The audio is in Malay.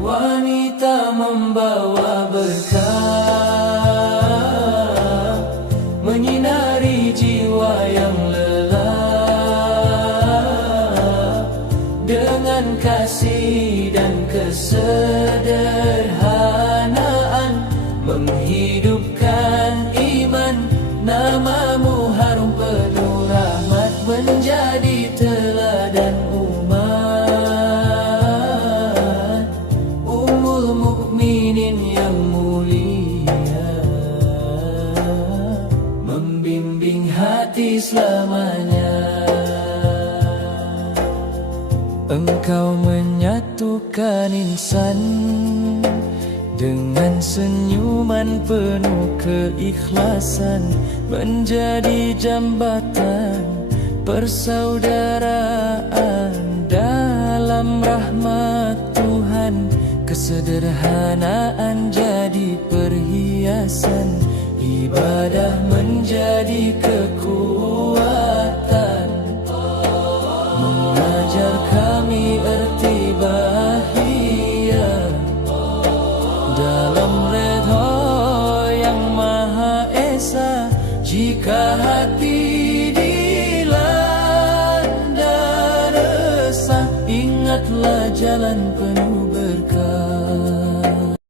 Wanita membawa berkah, menyinari jiwa yang lelah, dengan kasih dan kesederhanaan, menghidupkan iman. Namamu harum penuh rahmat, menjadi teladan umat, Ummul Mukminin yang mulia, membimbing hati selamanya. Engkau menyatukan insan dengan senyuman penuh keikhlasan, menjadi jambatan persaudaraan dalam rahmat Tuhan. Kesederhanaan jadi perhiasan, ibadah menjadi kekuatan, mengajar kami erti bahagia dalam redha yang Maha Esa. Jika hati dilanda resah, ingatlah jalan penuh